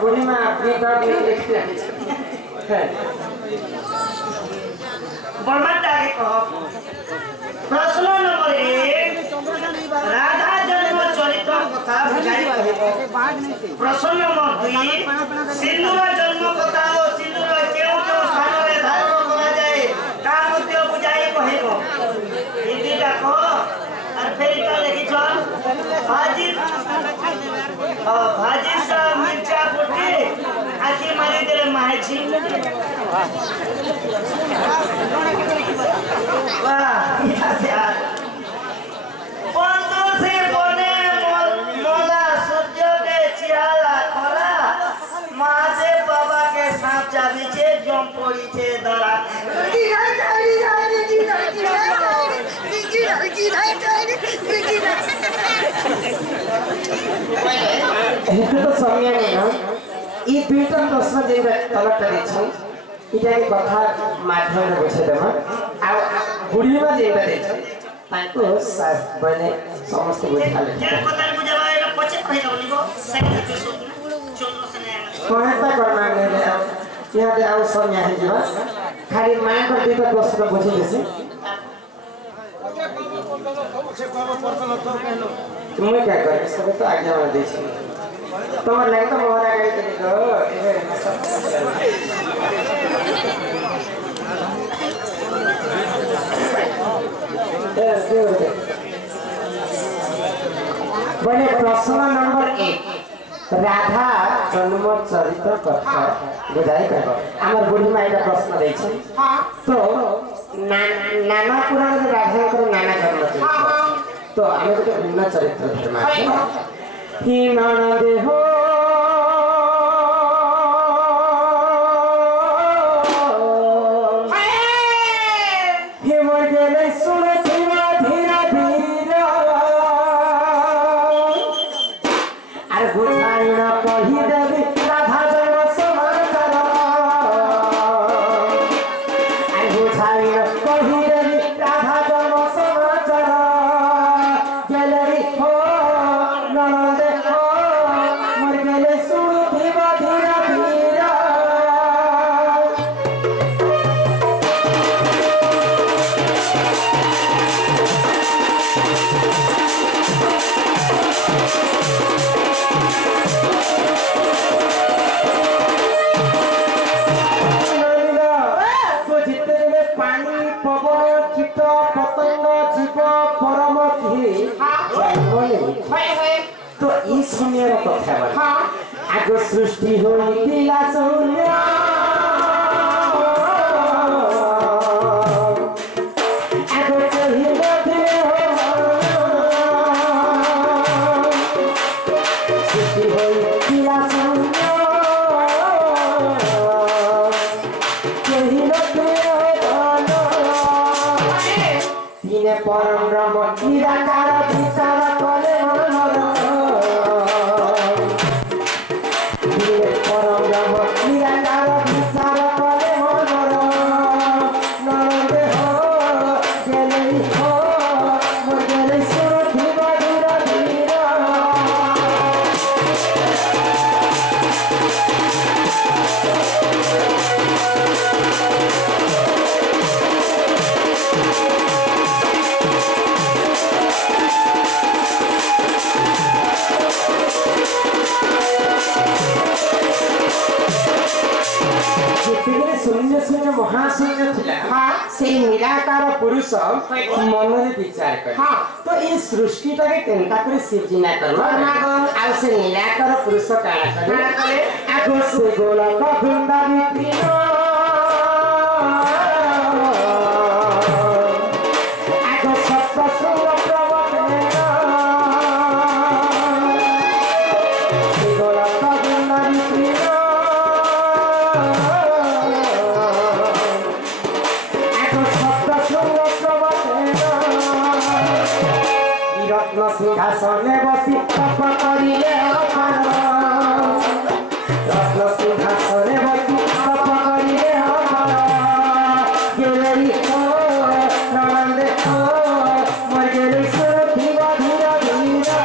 बुढ़ी माँ अपनी बात नहीं देखती है बर्मन आगे कहो प्रश्न नंबर 1 राधा जन्म चरित्र कथा बुझाई कहबो प्रश्न नंबर 2 सिंदूर जन्म कथा और सिंदूर केउ केउ स्थान रे धारण करा जाए का मध्य बुझाई कहबो हिंदी का कहो और फिर का लिखि छ भाजी सा मिर्चा फुटी आखी मारी देले माहेची वाह यार बंदो से बने मोला सूर्य के चियाला खरा माजे बाबा के साथ चाबी छे जम पड़ी छे दरा तो समय नहीं ना ये दुईटा प्रश्न जे तलक करे छ इटा के कथा माध्यम रे बसे देमा आ बुढ़ी मा जेटा दे छ ताको बने समस्त बुझाले जे कथा बुझावा ए पछे कहि दउनिको सेकेंड एपिसोड चोनो सने कोनता करना ने यहाँ दे आउ सब यहाँ जीवा खाली माय कर दुईटा प्रश्न बुझि देसी तुम क्या कर सब तो आज्ञा मान दे छी तुम्हार लाइक तो मोहरा गई तनी को बने प्रश्न नंबर 1 राधा जन्म चरित्र कथा बुझाई कहबो हमर बुढ़ी माई का प्रश्न दै छी तो नाना पुराण में राधा को नाना जन्म चरित्र तो हमें तो भिन्न चरित्र धर्म है ही नाना देहो हे मोर गेले सुन धीरा धीरा धीरा अरे बुझाई ना कही देवी राधा जन्म समाचार अरे बुझाई ना कही देवी राधा जन्म समाचार गेले हो ननद हो मोर गेले सुन धीरा धीरा धीरा तो जितने में पानी पवन कीट पतंग जीव परम की तो ई समय कथा आग सृष्टि होइतिला शून्य आग कहि बदले सृष्टि होइतिला शून्य कहि बदले तीने परम ब्रह्म निराकार विचार करे परम ब्रह्म निराकार विचार करे नरदे हो गेले हो मोर गेले सुर धीरा धीरा धीरा शून्य शून्य महाशून्य थिला से निराकार पुरुष मन रे विचार कर तो ये सृष्टि टाके केनता करे सिर्जना करबा आ से निराकार पुरुष काना करे आगो से गोलक गुंडा विपिनो आगो सप्त संग प्रवतनेना से गोलक गुंडा विपिनो रत्न सिंहासने बसी तप करिले अपार रत्न सिंहासने बसी तप करिले अपार गेलेरी हो नंदे हो मोर गेले सुर धीरा धीरा धीरा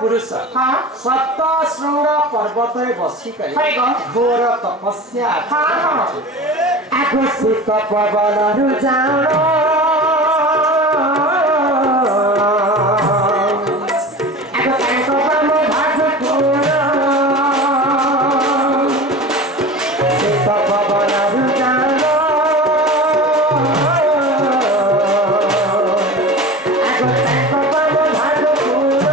पुरुष हाँ सप्त श्रृंग पर्वत रे बसी कर घोर तपस्या आगो शीत पवन रु जानो आगो तांको बाम भाग पूर शीत पवन रु जानो आगो तांको बाम भाग पूर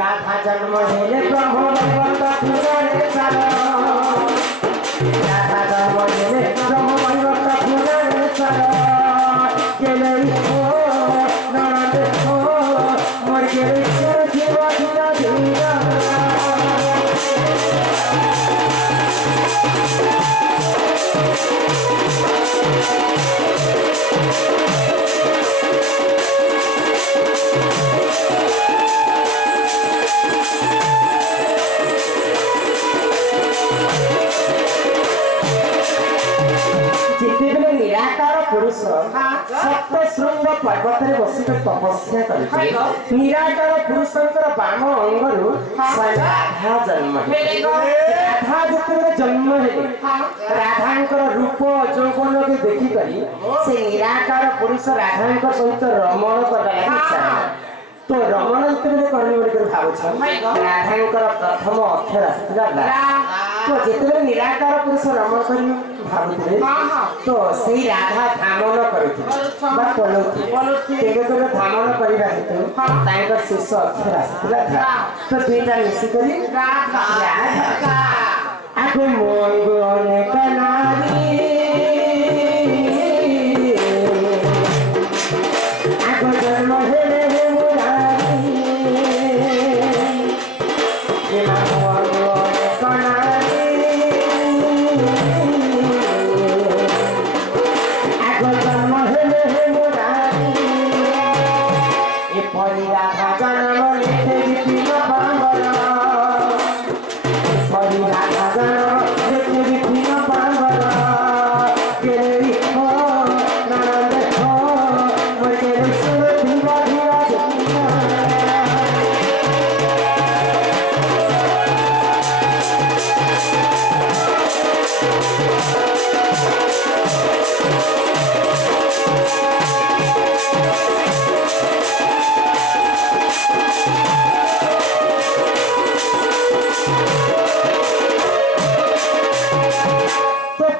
राधा जन्म हेले ब्रह्म भगवत पूरे सारा राधा जन्म हेले ब्रह्म भगवत पूरे सारा गेले हो ननद हो मोर गेले जीव धीरा धीरा जितेबले निराकार पुरुष सप्त श्रृंग पर्वत रे बसी तपस्या कर निराकार पुरुषंकर बाम अंगरु राधा जन्म राधा जितेबले जन्म हेले राधांकर रूप यौवन के देखि करी से निराकार पुरुष राधांकर सहित रमण करला इच्छा तो रमण जितेबले करने बोली भावुछ राधांकर प्रथम अक्षर आसला तो जितेबले निराकार पुरुष रमण करी भावुଥିଲେ तो सेही राधा धामन करुଥିଲେ बा पलौती तेगे करे धामन करिबा हेतु तांकर शेष अक्षर आसला तो दुईटा मिसी करी राधा आगो मंगने कनारी आगो जन्म हेले हे मुरारी हे मंगने कनारी राधा जन्म लेते विपिन पावन परी राधा जन्म लेते विपिन पावन केरी हो ननद हो मोर केरी सुर धीरा धीरा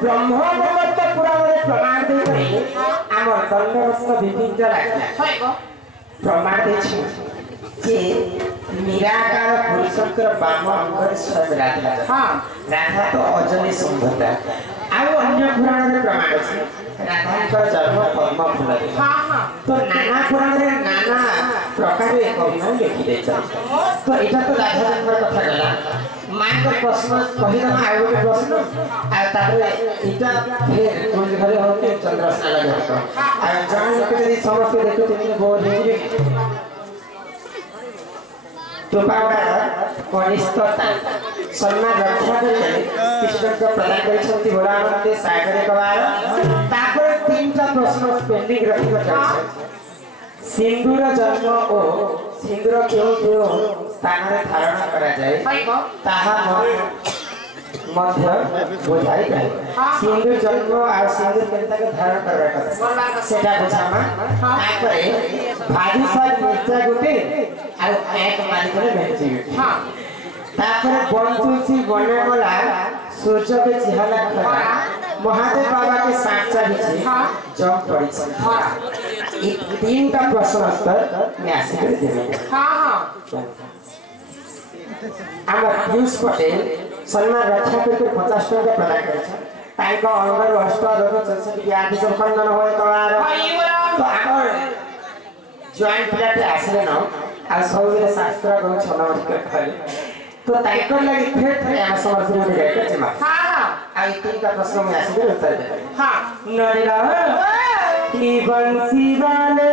ब्रह्म भगवत पुराण में प्रमाण दे करे आमर कर्मरत्न विभिन्न राखला प्रमाण दे जे निराकार पुरुषंकर बाम अंगर स्वयं राधा हां राधा तो अजनी सुंदरता आउ अन्य पुराण में प्रमाण अछि राधांकर जन्म कर्म फल हां हां तो नाना पुराण में नाना प्रकार एक अभिमान लिखि दे तो एटा तो राधा जन्म कथा गला मां को प्रश्न कहि ना आउ गोटे प्रश्न आ तारे इटा फिर कोन घरे होते चंद्रस्नान लगे आ जान के यदि समस्त देखो तो बोल देबे तो पावडा कनिष्ठता सम्मान रक्षा करते कृष्ण को प्रदान करिसंती भोलामते सागरे कवार तापर तीनटा प्रश्न पेंडिंग रखि छै सिंदूर जन्म ओ सिंदूर केउ स्थान रे धारण करा जाय ताहा मध्य बुझाई जाय सिंदूर जन्म आ सिंदूर केनता के धारण करबा କଥା सेटा बुझामा तापरे भाजी साथ मिर्चा गुटे आ एक मारी करे भेजी हां तापरे बंतुसी बने वाला सूर्य के चिहाला खड़ा महादेव बाबा के साचा बिछे जम पड़ी हां ई तीन का प्रश्न उत्तर मैं आसे कर देबे हां हां आमा पीयूष पटेल सम्मान रक्षा करके 50 टका प्रदान करे छ ताइको अंगर हस्त रोग चलसे कि आदि संपन्न होय तवार तो आगर जॉइंट प्लेट आसले न आ सबरे शास्त्र को छना के खाली तो ताइको लागि फेर हम समझ रे जाय छ हां हां आ ई तीन का प्रश्न में आसे कर उत्तर दे हां नरिला की बंसी वाले